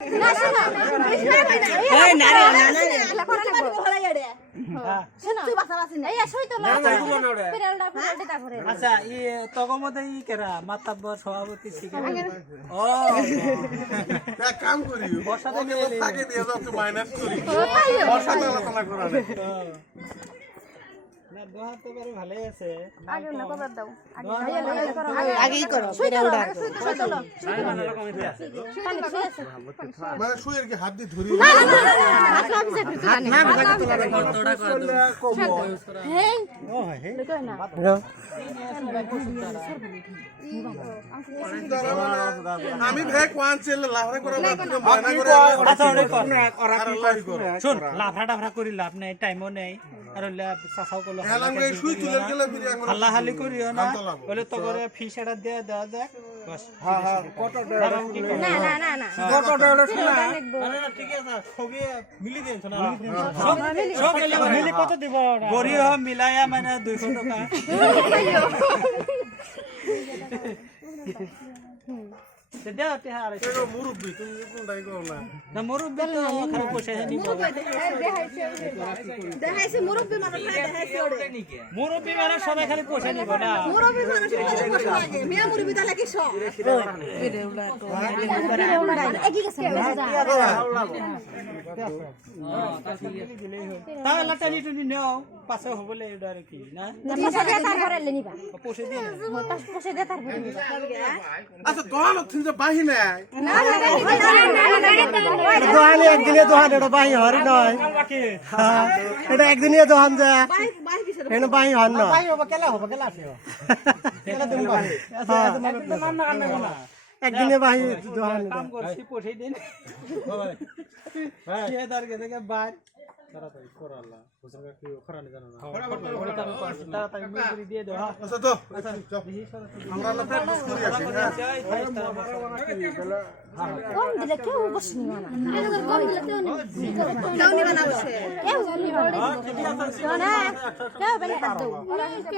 না শোনো এই না রে না না লেখাটা করব হলাই এডে হ্যাঁ শোনো তুই বাসা বাসি না এই আসই তো না পিরালটা ফুলটা তা করে আচ্ছা ই তগমতে ই কেরা মাতাব্বর সভাপতি শিখে ও এক কাম করি বর্ষাতে ওকে তাকে নিয়ে যাও তুই মাইনাস করি বর্ষাতে আলোচনা করা না না দোয়া তো করে ভালোই আছে আগে না কবার দাও আগেই করো পিরালটা চলো মানে শুয়ের কি হাত দিয়ে ধরি না আমি ভেক ওয়ান চেল লাফরা করে ময়না করে আচ্ছা অনেক শুন লাফড়া টাফড়া করি লাভ নাই টাইমও নেই আর চাচাও করলো হেলাঙ্গে শুই তুলে গেলে ফিরে আঙ্গুল হাল্লা হাল্লি করিও না বলে তো করে ফিস এটা দিয়ে দেওয়া যায় বাস হ্যাঁ হ্যাঁ কতটা না না না না কতটা হলো শোনা আরে না ঠিক আছে সবই মিলি দেন শোনা সব মিলি কত দিব গরিব মিলায়া মানে 200 টাকা তে দাও তে হারে এগো মুরব্বি তুমি কোনটাই কও না না মুরব্বি তো খারাপ পয়সা নি দেখাইছে মুরব্বি মানুষ না দেখাইছে ওরে মুরব্বি মানে সবাই খালি পয়সা নিব না মুরব্বি মানুষ কত কষ্ট লাগে মিয়া মুরব্বি তাহলে কি সব একই গেছে তাহলে টানি টুনি নাও পাছে হবলে এটা আর কি না পয়সা দিয়ে তারপরে নিবা পয়সা দিয়ে পয়সা দিয়ে তারপরে নিবা আচ্ছা দোহান থিন যে বাহি নাই দোহানে একদিনে দোহান এটা বাহি হরি নয় এটা একদিনে দোহান যা এটা বাহি হন না একদিনে বাহি দোহান কাম করছি পয়সা দিন ভাই কে দার গেছে কে বাইর তাড়াতাড়ি করালা বুঝরা কি খরানি জানো না তাড়াতাড়ি মুড়ি দিয়ে দাও হ্যাঁ আচ্ছা তো আমরা লা প্র্যাকটিস করি আছি কম দিলে কেউ বসনি না কম দিলে কেউ নিবে না বসে কেউ নিবে না কেউ বেলে হাত দাও